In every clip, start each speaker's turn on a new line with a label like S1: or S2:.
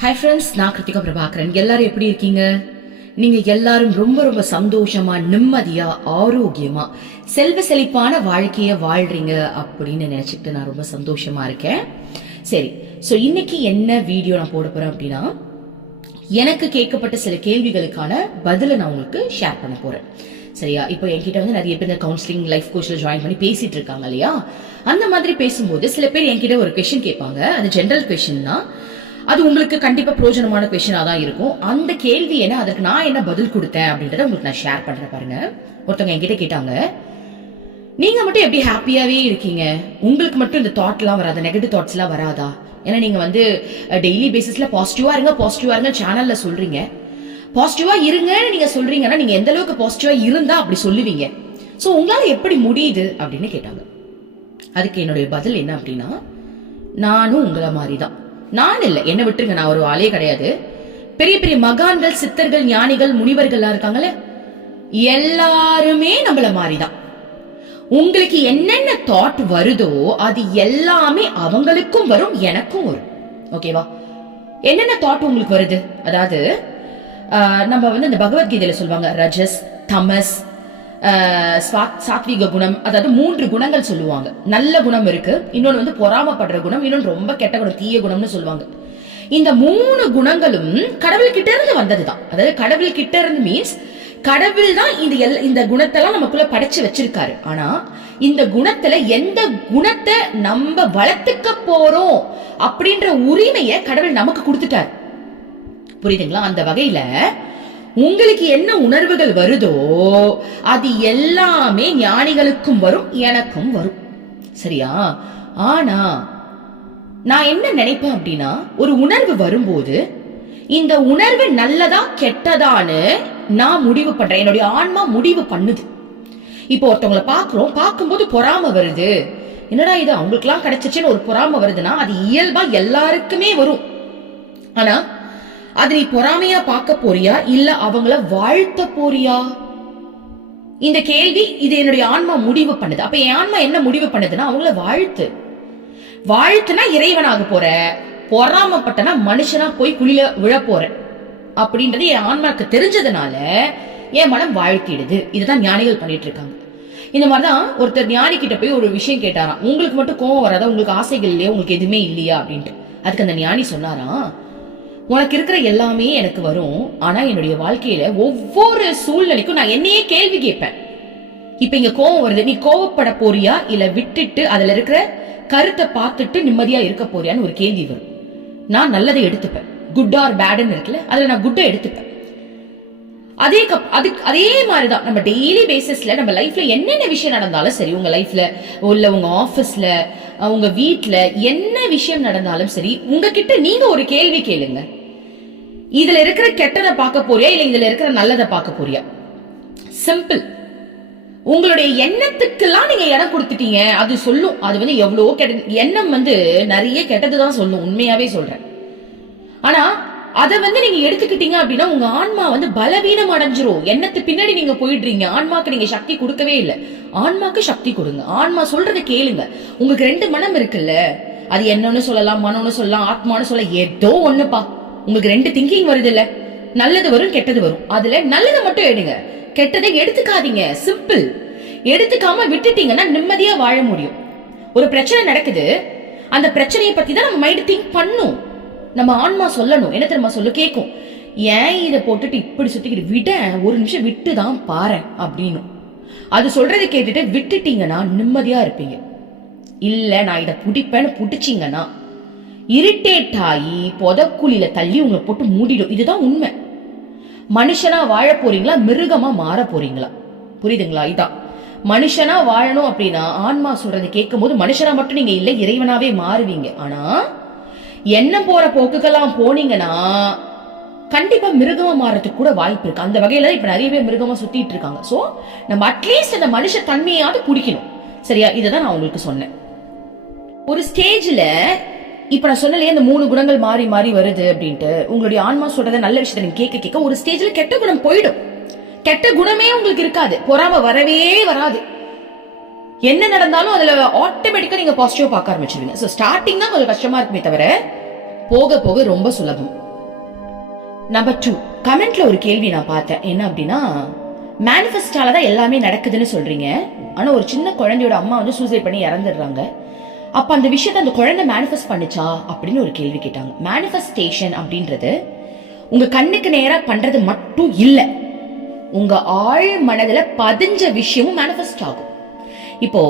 S1: Hi friends நான் கிருத்திகா பிரபாகரன். எல்லாரும் எப்படி இருக்கீங்க? நீங்க எல்லாரும் ரொம்ப ரொம்ப சந்தோஷமா நிம்மதியா ஆரோக்கியமா செல்வ செழிப்பான வாழ்க்கைய வாழ்றீங்க அப்படின்னு நினைச்சிட்டு நான் ரொம்ப சந்தோஷமா இருக்கேன். சரி ஸோ இன்னைக்கு என்ன வீடியோ நான் போட போறேன் அப்படின்னா எனக்கு கேட்கப்பட்ட சில கேள்விகளுக்கான பதிலை நான் உங்களுக்கு ஷேர் பண்ண போறேன். சரியா? இப்போ என்கிட்ட வந்து நிறைய பேர் இந்த கவுன்சிலிங் லைஃப் கோச்சில் ஜாயின் பண்ணி பேசிட்டு இருக்காங்க இல்லையா? அந்த மாதிரி பேசும்போது சில பேர் என்கிட்ட ஒரு கொஷின் கேட்பாங்க. அது ஜென்ரல் கொஷின் தான் அது உங்களுக்கு கண்டிப்பா பிரயோஜனமான கொஷினா தான் இருக்கும். அந்த கேள்வி என்ன அதற்கு நான் என்ன பதில் கொடுத்தேன் அப்படின்றத உங்களுக்கு நான் ஷேர் பண்றேன் பாருங்க. ஒருத்தவங்க என்கிட்ட கேட்டாங்க நீங்க மட்டும் எப்படி ஹாப்பியாவே இருக்கீங்க? உங்களுக்கு மட்டும் இந்த தாட்லாம் வராதா? நெகட்டிவ் தாட்ஸ்லாம் வராதா? ஏன்னா நீங்க வந்து டெய்லி பேசிஸ்ல பாசிட்டிவா இருங்க பாசிட்டிவா இருங்க சேனல்ல சொல்றீங்க. பாசிட்டிவா இருங்கன்னு நீங்க சொல்றீங்கன்னா நீங்க எந்த அளவுக்கு பாசிட்டிவா இருந்தா அப்படி சொல்லுவீங்க. ஸோ உங்களால எப்படி முடியுது? அப்படின்னு கேட்டாங்க. அதுக்கு என்னுடைய பதில் என்ன அப்படின்னா நானும் உங்களை மாதிரி தான் நான் இல்லை. என்ன விட்டுருங்க. நான் ஒரு ஆளே கிடையாது. பெரிய பெரிய மகான்கள் சித்தர்கள் ஞானிகள் முனிவர்கள்லாம் இருக்காங்களே எல்லாருமே நம்மள மாதிரிதான். உங்களுக்கு என்னென்ன தாட் வருதோ அது எல்லாமே அவங்களுக்கும் வரும் எனக்கும் வரும். ஓகேவா என்னென்ன தாட் உங்களுக்கு வருது? அதாவது நம்ம வந்து இந்த பகவத்கீதையில சொல்லுவாங்க ரஜஸ் தமஸ் சாத்விக குணம் அதாவது மூன்று குணங்கள் சொல்லுவாங்க. நல்ல குணம் இருக்கு இன்னொன்னு வந்து பொறாமப்படுற குணம் இன்னொன்று ரொம்ப கெட்ட குணம் தீய குணம்னு சொல்லுவாங்க. இந்த மூணு குணங்களும் கடவுள் கிட்ட இருந்து வந்ததுதான். அதாவது கடவுள் கிட்ட இருந்து மீன்ஸ் கடவுள் தான் இந்த எல் இந்த குணத்தெல்லாம் நமக்குள்ள படைச்சு வச்சிருக்காரு. ஆனா இந்த குணத்துல எந்த குணத்தை நம்ம வளர்த்துக்க போறோம் அப்படின்ற உரிமையை கடவுள் நமக்கு கொடுத்துட்டாரு. புரியுதுங்களா? அந்த வகையில உங்களுக்கு என்ன உணர்வுகள் வருதோ அது எல்லாமே ஞானிகளுக்கும் வரும் எனக்கும் வரும். சரியா? ஆனா நான் என்ன நினைப்பேன் அப்படின்னா ஒரு உணர்வு வரும்போது இந்த உணர்வு நல்லதா கெட்டதான்னு நான் முடிவு பண்றேன். என்னுடைய ஆன்மா முடிவு பண்ணுது. இப்போ ஒருத்தவங்கள பாக்குறோம் பார்க்கும்போது பொறாம வருது. என்னடா இது அவங்களுக்குலாம் கிடைச்சிச்சுன்னு ஒரு பொறாம வருதுன்னா அது இயல்பா எல்லாருக்குமே வரும். ஆனா அது நீ பொறாமையா பார்க்க போறியா? இல்ல அவங்கள வாழ்த்த போறியா? இந்த கேள்வி இது என்னுடைய ஆன்மா முடிவு பண்ணுது. அப்ப என் ஆன்மா என்ன முடிவு பண்ணுதுன்னா அவங்கள வாழ்த்து. வாழ்த்துனா இறைவனாக போற. பொறாமப்பட்டனா மனுஷனா போய் குழிய விழ போற அப்படின்றது என் ஆன்மாக்கு தெரிஞ்சதுனால என் மனம் வாழ்த்திடுது. இதுதான் ஞானிகள் பண்ணிட்டு இருக்காங்க. இந்த மாதிரிதான் ஒருத்தர் ஞானி கிட்ட போய் ஒரு விஷயம் கேட்டாராம். உங்களுக்கு மட்டும் கோவம் வராதா? உங்களுக்கு ஆசைகள் இல்லையா? உங்களுக்கு எதுவுமே இல்லையா? அப்படின்ட்டு. அதுக்கு அந்த ஞானி சொன்னாராம் உனக்கு இருக்கிற எல்லாமே எனக்கு வரும். ஆனா என்னுடைய வாழ்க்கையில ஒவ்வொரு சூழ்நிலைக்கும் நான் என்னையே கேள்வி கேட்பேன். இப்ப இங்க கோவம் வருது. நீ கோவப்பட போறியா? இல்ல விட்டுட்டு அதுல இருக்கிற கருத்தை பார்த்துட்டு நிம்மதியா இருக்க போறியான்னு ஒரு கேள்வி வரும். நான் நல்லதை எடுத்துப்பேன். குட் ஆர் பேடுன்னு இருக்குல்ல அதுல நான் குட்டை எடுத்துப்பேன். அதே கப் அது அதே மாதிரி தான் நம்ம டெய்லி பேசிஸில் நம்ம லைஃப்பில் என்னென்ன விஷயம் நடந்தாலும் சரி உங்கள் லைஃப்பில் உள்ள உங்கள் ஆஃபீஸில் உங்கள் வீட்டில் என்ன விஷயம் நடந்தாலும் சரி உங்ககிட்ட நீங்கள் ஒரு கேள்வி கேளுங்க. இதில் இருக்கிற கெட்டதை பார்க்க போறியா இல்லை இதில் இருக்கிற நல்லதை பார்க்க போறியா? சிம்பிள் உங்களுடைய எண்ணத்துக்கெல்லாம் நீங்கள் இடம் கொடுத்துட்டீங்க. அது சொல்லும். அது வந்து எவ்வளோ கெட்ட எண்ணம் வந்து நிறைய கெட்டது தான் சொல்லும். உண்மையாகவே சொல்கிறேன் ஆனால் அதை வந்து நீங்க எடுத்துக்கிட்டீங்க அப்படின்னா உங்க ஆன்மா வந்து பலவீனம் அடைஞ்சிரும். எண்ணத்து பின்னாடி நீங்க போயிடுறீங்க? ஆன்மாக்கு நீங்க சக்தி கொடுக்கவே இல்லை. ஆன்மாக்கு சக்தி கொடுங்க. ஆன்மா சொல்றத கேளுங்க. உங்களுக்கு ரெண்டு மனம் இருக்குல்ல? அது என்னன்னு சொல்லலாம் மனம்னு சொல்லலாம் ஆத்மான்னு சொல்ல ஏதோ ஒண்ணுப்பா. உங்களுக்கு ரெண்டு திங்கிங் வருது இல்ல நல்லது வரும் கெட்டது வரும். அதுல நல்லதை மட்டும் எடுங்க. கெட்டதை எடுத்துக்காதீங்க. சிம்பிள் எடுத்துக்காம விட்டுட்டீங்கன்னா நிம்மதியா வாழ முடியும். ஒரு பிரச்சனை நடக்குது. அந்த பிரச்சனையை பத்தி தான் நம்ம மைண்ட் திங்க் பண்ணும். நம்ம ஆன்மா சொல்லணும். என்ன தெரியுமா சொல்லு? கேட்கும் ஏன் இதை போட்டுட்டு இப்படி சுத்திக்கிட்டு? விட ஒரு நிமிஷம் விட்டு தான் பாரு அப்படின்னு. அது சொல்றதை கேட்டுட்டு விட்டுட்டீங்கன்னா நிம்மதியா இருப்பீங்க. இல்ல நான் இதை பிடிப்பேன்னு பிடிச்சிங்கன்னா இரிட்டேட் ஆகி புதக்குழியில தள்ளி உங்களை போட்டு மூடிடும். இதுதான் உண்மை. மனுஷனா வாழ போறீங்களா? மிருகமா மாற போறீங்களா? புரியுதுங்களா? இதான். மனுஷனா வாழணும் அப்படின்னா ஆன்மா சொல்றதை கேட்கும் போது மனுஷனா மட்டும் நீங்க இல்ல இறைவனாவே மாறுவீங்க. ஆனா எண்ணம் போற போக்குக்கெல்லாம் போனீங்கன்னா கண்டிப்பா மிருகமா மாறதுக்கு கூட வாய்ப்பு இருக்கு. அந்த வகையில இப்ப நிறைய பேர் மிருகமா சுத்திட்டு இருக்காங்க. சோ நம்ம அட்லீஸ்ட் அந்த மனுஷ தன்மையாவது பிடிக்கணும். சரியா? இதை நான் உங்களுக்கு சொன்னேன். ஒரு ஸ்டேஜ்ல இப்ப நான் சொன்னலையே இந்த மூணு குணங்கள் மாறி மாறி வருது அப்படின்ட்டு. உங்களுடைய ஆன்மா சொல்றத நல்ல விஷயத்த நீங்க கேட்க கேட்க ஒரு ஸ்டேஜ்ல கெட்ட குணம் போயிடும். கெட்ட குணமே உங்களுக்கு இருக்காது. பொறாம வரவே வராது. என்ன நடந்தாலும் அதுல ஆட்டோமேட்டிக்கா நீங்க பாசிட்டிவா பார்க்க ஆரம்பிச்சிருவீங்க. ஸோ ஸ்டார்டிங் தான் கொஞ்சம் கஷ்டமா இருக்குமே தவிர போக போக ரொம்ப சுலபம். நம்பர் டூ கமெண்ட்ல ஒரு கேள்வி நான் பார்த்தேன். என்ன அப்படின்னா மேனிஃபெஸ்டால தான் எல்லாமே நடக்குதுன்னு சொல்றீங்க. ஆனா ஒரு சின்ன குழந்தையோட அம்மா வந்து சூசைட் பண்ணி இறந்துடுறாங்க. அப்ப அந்த விஷயத்தை அந்த குழந்தை மேனிஃபெஸ்ட் பண்ணுச்சா அப்படின்னு ஒரு கேள்வி கேட்டாங்க. மேனிஃபெஸ்டேஷன் அப்படின்றது உங்க கண்ணுக்கு நேரா பண்றது மட்டும் இல்லை உங்க ஆழ் மனதுல பதிஞ்ச விஷயமும் மேனிஃபெஸ்ட் ஆகும். இப்போ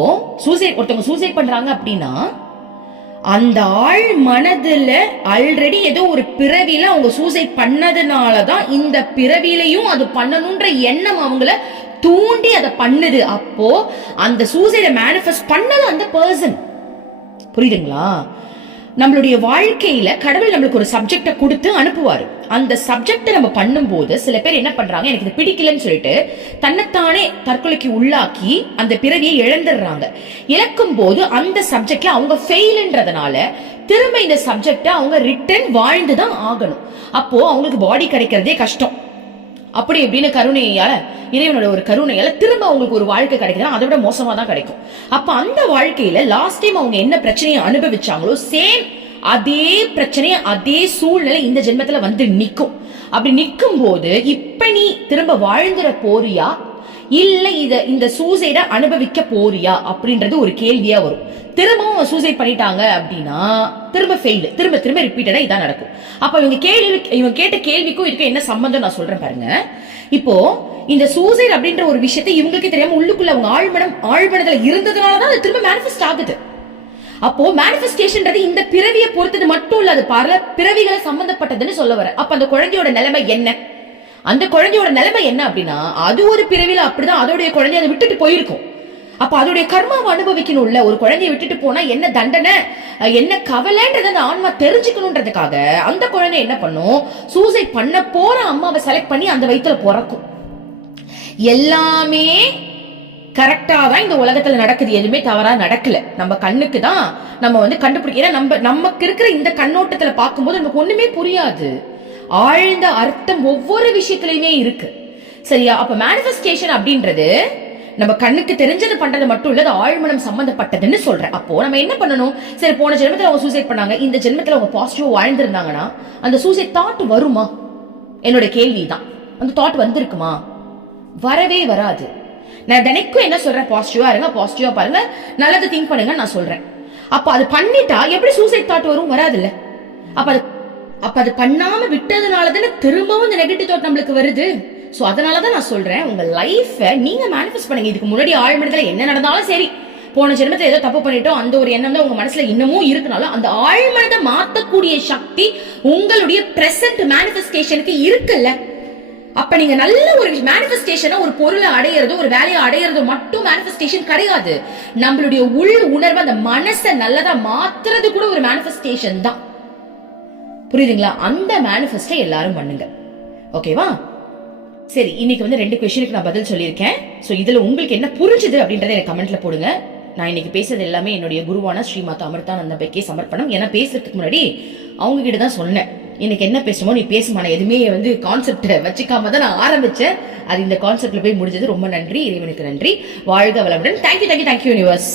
S1: சூசைட் ஒருத்தவங்க சூசைட் பண்றாங்க அப்படின்னா அந்த ஆள் மனதுல ஆல்ரெடி ஏதோ ஒரு பிறவியில் அவங்க சூசைட் பண்ணதுனால தான் இந்த பிறவிலையும் அது பண்ணணும்ன்ற எண்ணம் அவங்கள தூண்டி அதை பண்ணுது. அப்போ அந்த சூசைட மேனிஃபெஸ்ட் பண்ணது அந்த பர்சன் புரியுதுங்களா? நம்மளுடைய வாழ்க்கையில கடவுள் நம்மளுக்கு ஒரு சப்ஜெக்ட கொடுத்து அனுப்புவார். அந்த சப்ஜெக்ட நம்ம பண்ணும்போது சில பேர் என்ன பண்றாங்க எனக்கு இது பிடிக்கலன்னு சொல்லிட்டு தன்னைத்தானே தற்கொலைக்கு உள்ளாக்கி அந்த பிறவியை இழந்துடுறாங்க. இழக்கும் போது அந்த சப்ஜெக்ட்ல அவங்க ஃபெயில்ன்றதுனால திரும்ப இந்த சப்ஜெக்ட அவங்க ரிட்டன் வாழ்ந்துதான் ஆகணும். அப்போ அவங்களுக்கு பாடி கிடைக்கிறதே கஷ்டம். அப்படி எப்படின்னு கருணையால இறைவனோட ஒரு கருணையால திரும்ப அவங்களுக்கு ஒரு வாழ்க்கை கிடைக்குதுன்னா அதை விட மோசமா தான் கிடைக்கும். அப்ப அந்த வாழ்க்கையில லாஸ்ட் டைம் அவங்க என்ன பிரச்சனையை அனுபவிச்சாங்களோ சேம் அதே பிரச்சனையை அதே சூழ்நிலை இந்த ஜென்மத்துல வந்து நிற்கும் அப்படி நிற்கும் போது இப்ப நீ திரும்ப வாழ்ந்துற போறியா? இல்ல இத இந்த சூசைட அனுபவிக்க போறியா? அப்படின்றது ஒரு கேள்வியா வரும். திரும்பவும் சூசைட் பண்ணிட்டாங்க அப்படின்னா திரும்ப ஃபெயில் திரும்ப திரும்ப ரிப்பீட்டடா இதான் நடக்கும். அப்ப இவங்க கேள்வி இவங்க கேட்ட கேள்விக்கும் இதுக்கு என்ன சம்பந்தம் நான் சொல்றேன் பாருங்க. இப்போ இந்த சூசைட் அப்படின்ற ஒரு விஷயத்தை இவங்களுக்கே தெரியாம உள்ளுக்குள்ள அவங்க ஆழ்மனம் ஆழ்மனதுல இருந்ததுனால தான் அது திரும்ப மேனிஃபெஸ்ட் ஆகுது. அப்போ மேனிஃபெஸ்டேஷன்றது இந்த பிறவியை பொறுத்தது மட்டும் இல்ல அது பல பிறவிகளை சம்பந்தப்பட்டதுன்னு சொல்ல வரேன் அப்ப அந்த குழந்தையோட நிலைமை என்ன? அந்த குழந்தையோட நிலைமை என்ன அப்படின்னா அது ஒரு பிறவில அப்படிதான் அதோடைய குழந்தைய அதை விட்டுட்டு போயிருக்கும். அப்ப அதோடைய கர்மாவை அனுபவிக்கணும்ல ஒரு குழந்தைய விட்டுட்டு போனா என்ன தண்டனை என்ன கவலைன்றத அந்த ஆன்மா தெரிஞ்சுக்கணுன்றதுக்காக அந்த குழந்தை என்ன பண்ணும்? சூசைட் பண்ண போற அம்மாவை செலக்ட் பண்ணி அந்த வயித்துல பிறக்கும். எல்லாமே கரெக்டா தான் இந்த உலகத்துல நடக்குது. எதுவுமே தவறா நடக்கல. நம்ம கண்ணுக்கு தான் நம்ம வந்து கண்டுபிடிக்க ஏன்னா நம்ம நமக்கு இருக்கிற இந்த கண்ணோட்டத்துல பார்க்கும்போது நமக்கு ஒண்ணுமே புரியாது. ஆழ்ந்த அர்த்தம் ஒவ்வொரு விஷயத்திலயுமே இருக்கு. சரியா? அப்ப மேனிஃபெஸ்டேஷன் அப்படின்றது நம்ம கண்ணுக்கு தெரிஞ்சது பண்றது மட்டும் இல்ல அது ஆழ்மனம் சம்பந்தப்பட்டதுன்னு சொல்றேன். அப்போ நம்ம என்ன பண்ணணும்? சரி போன ஜென்மத்துல அவங்க சூசைட் பண்ணாங்க. இந்த ஜென்மத்துல அவங்க பாசிட்டிவ் வாழ்ந்திருந்தாங்கன்னா அந்த சூசைட் தாட் வருமா? என்னோட கேள்விதான். அந்த தாட் வந்திருக்குமா? வரவே வராது. நான் தினைக்கும் என்ன சொல்றேன்? பாசிட்டிவா இருங்க பாசிட்டிவா பாருங்க. நல்லது திங்க் பண்ணுங்க நான் சொல்றேன். அப்ப அது பண்ணிட்டா எப்படி சூசைட் தாட் வரும்? வராதுல்ல. அப்ப அது அப்ப அது பண்ணாம விட்டதுனால தானே திரும்பவும் இந்த நெகட்டிவ் தாட் நம்மளுக்கு வருது? ஸோ அதனால தான் நான் சொல்றேன் உங்க லைஃபை நீங்க மேனிஃபெஸ்ட் பண்ணுங்க. இதுக்கு முன்னாடி ஆழ்மனத்தில் என்ன நடந்தாலும் சரி. போன ஜென்மத்தில் ஏதோ தப்பு பண்ணிட்டோம். அந்த ஒரு எண்ணம் தான் உங்க மனசுல இன்னமும் இருக்கனாலும் அந்த ஆழ்மனதை மாத்தக்கூடிய சக்தி உங்களுடைய பிரசன்ட் மேனிஃபெஸ்டேஷனுக்கு இருக்குல்ல? அப்ப நீங்க நல்ல ஒரு மேனிஃபெஸ்டேஷனை ஒரு பொருளை அடையிறதோ ஒரு வேலையை அடையிறதோ மட்டும் மேனிஃபெஸ்டேஷன் கிடையாது. நம்மளுடைய உள் உணர்வு அந்த மனசை நல்லதா மாத்துறது கூட ஒரு மேனிஃபெஸ்டேஷன் தான். புரியுதுங்களா? அந்த மேனிஃபெஸ்டை எல்லாரும் பண்ணுங்க. ஓகேவா சரி இன்னைக்கு வந்து ரெண்டு கொஸ்டினுக்கு நான் பதில் சொல்லியிருக்கேன். ஸோ இதுல உங்களுக்கு என்ன புரிஞ்சுது அப்படின்றத எனக்கு கமெண்ட்ல போடுங்க. நான் இன்னைக்கு பேசுறது எல்லாமே என்னுடைய குருவான ஸ்ரீமாதா அமிர்தானந்த பெக்கே சமர்ப்பணம். ஏன்னா பேசுறதுக்கு முன்னாடி அவங்க கிட்ட தான் சொன்னேன். இன்னைக்கு என்ன பேசுமோ நீ பேசுமா நான் எதுவுமே வந்து கான்செப்ட் வச்சுக்காம தான் நான் ஆரம்பிச்சேன். அது இந்த கான்செப்ட்ல போய் முடிஞ்சது. ரொம்ப நன்றி. இறைவனுக்கு நன்றி. வாழ்க வளமுடன். Thank you thank you thank you universe